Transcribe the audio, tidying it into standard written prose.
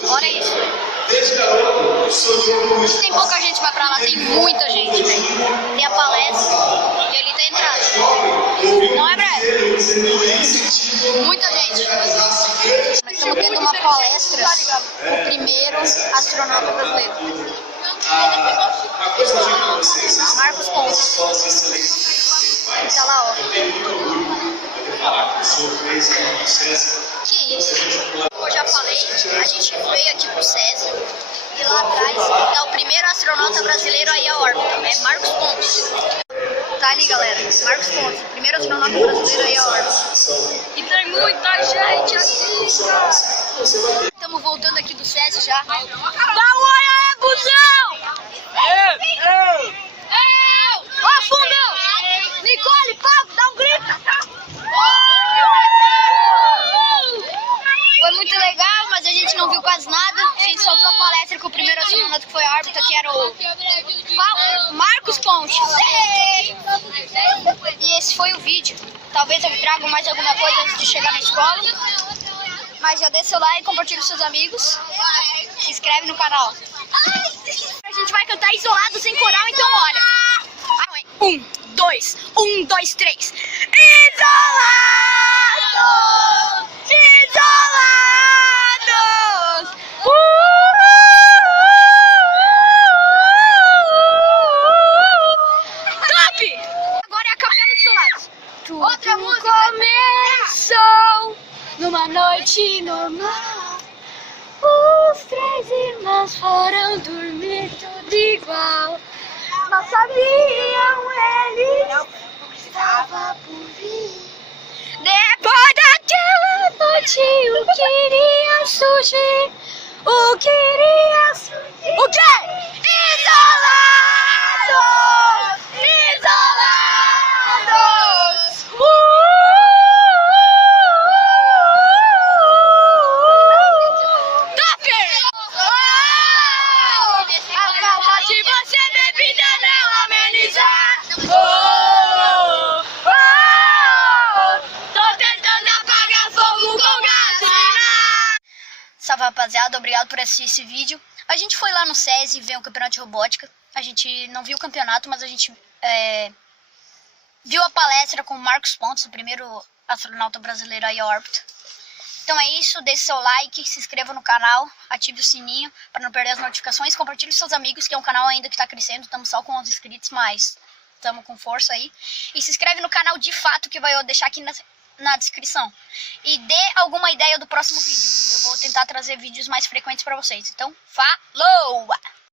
Olha isso. Tem pouca gente que vai pra lá, tem muita gente, velho. Tem a palestra e ali tem a entrada. Não é breve. Muita gente. Nós estamos tendo uma palestra com o primeiro astronauta brasileiro. Marcos Pontes. Ele tá lá, ó. Que isso? Como eu já falei, a gente veio aqui pro SESI e lá atrás tá o primeiro astronauta brasileiro aí à órbita, é Marcos Pontes. Tá ali, galera, Marcos Pontes, o primeiro astronauta brasileiro aí à órbita. E tem muita gente aqui, cara. Estamos voltando aqui do SESI já. Dá um oi aí, busão! Ó, fundão! Nicole, Pablo, dá um grito! Foi muito legal, mas a gente não viu quase nada. A gente só viu a palestra com o primeiro astronauta que foi à órbita, que era o Marcos Pontes. E esse foi o vídeo. Talvez eu traga mais alguma coisa antes de chegar na escola. Mas já deixa seu like, compartilha com seus amigos. Se inscreve no canal. A gente vai cantar isolado, sem coral, então olha. 1, 2, 1, 2, 3. Isolados! Isolados! Top! Agora é a Capela dos Isolados. Outra música começou numa noite normal. Os 3 irmãos foram dormir tudo igual. Mas sabiam eles que estava por vir. Depois daquela noite o que iria surgir? O que iria surgir? O quê? Isolados! Isolados! Topper! A falta de você bebida não amenizar. Tô tentando apagar fogo com gasolina. Salve, rapaziada, obrigado por assistir esse vídeo. A gente foi lá no SESI ver um campeonato de robótica. A gente não viu o campeonato, mas a gente viu a palestra com o Marcos Pontes, o primeiro astronauta brasileiro aí à órbita. Então é isso, deixe seu like, se inscreva no canal, ative o sininho para não perder as notificações, compartilhe com seus amigos, que é um canal ainda que está crescendo, estamos só com 11 inscritos, mas estamos com força aí. E se inscreve no canal de fato, que eu deixar aqui na descrição. E dê alguma ideia do próximo vídeo, eu vou tentar trazer vídeos mais frequentes para vocês. Então, falou!